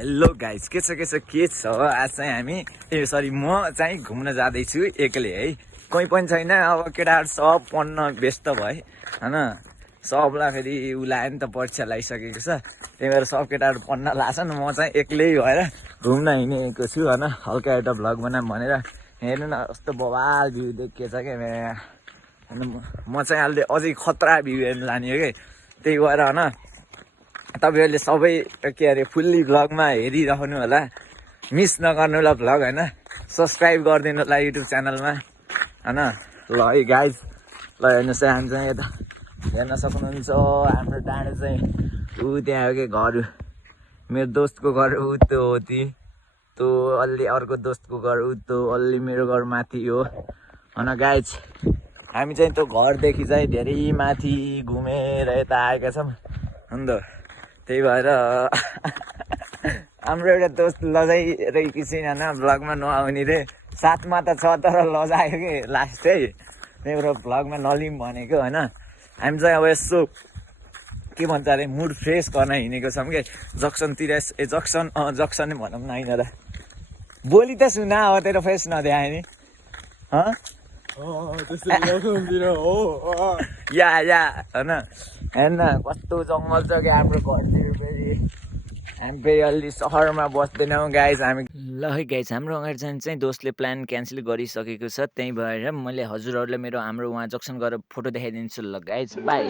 Hello guys के छ आज चाहिँ हामी म चाहिँ घुम्न जाँदैछु एक्लै है। कोही पनि छैन। अब केटाहरू सब पढ्न व्यस्त भए हैन। सबलाई फेरि उलायो नि त परीक्षा लागिसकेको छ। त्यही भएर सब केटाहरू पढ्न लाग्छन्। म चाहिँ एक्लै भएर घुम्न हिँडेको छु हैन। हल्का एउटा भ्लग बनाऊँ भनेर। हेर्नु न कस्तो बवाल भ्यू देखिएछ के। म चाहिँ अहिले अझै खतरा भ्यू हेर्न लाने हो के। त्यही भएर हैन तपाईहरुले सबै के अरे फुल्ली भ्लगमा हेरिरहनु होला। मिस नगर्नु होला भ्लग हैन। सब्स्क्राइब गरिदिनु होला युट्युब च्यानलमा हैन। ल है गाइज, ल हेर्नुस् है, हामी चाहिँ यता हेर्न सक्नुहुन्छ हाम्रो डाँडो चाहिँ ऊ त्यहाँ हो के घर। मेरो दोस्तको घर ऊ त्यो हो त्यो अलि अर्को दोस्तको घर ऊ त्यो अलि मेरो घर माथि हो हैन गाइज। हामी चाहिँ त्यो घरदेखि चाहिँ धेरै माथि घुमेर यता आएका छौँ अन्त त्यही भएर हाम्रो एउटा दोस्त लजाइरहेकी छिन् हैन। भ्लगमा नआउने रे। साथमा त छ तर लजायो कि लास्ट चाहिँ। त्यही भएर भ्लगमा नलिउँ भनेको हैन। हामी चाहिँ अब यसो के भन्छ अरे मुड फ्रेस गर्न हिँडेको छौँ कि जक्सनतिर। जक्सन भनौँ न होइन र। बोली त सुना हो तेरो फेस नदेखाए नि या हैन। हेर्न कस्तो जङ्गल छ क्या हाम्रो घरतिर। फेरि हामी फेरि अलि सहरमा बस्दैनौँ गाइज हामी। ल है गाइज, हाम्रो अगाडि जाने चाहिँ दोस्तले प्लान क्यान्सल गरिसकेको छ। त्यही भएर मैले हजुरहरूलाई हाम्रो उहाँ जक्सन गएर फोटो देखाइदिन्छु। ल गाइज बाई।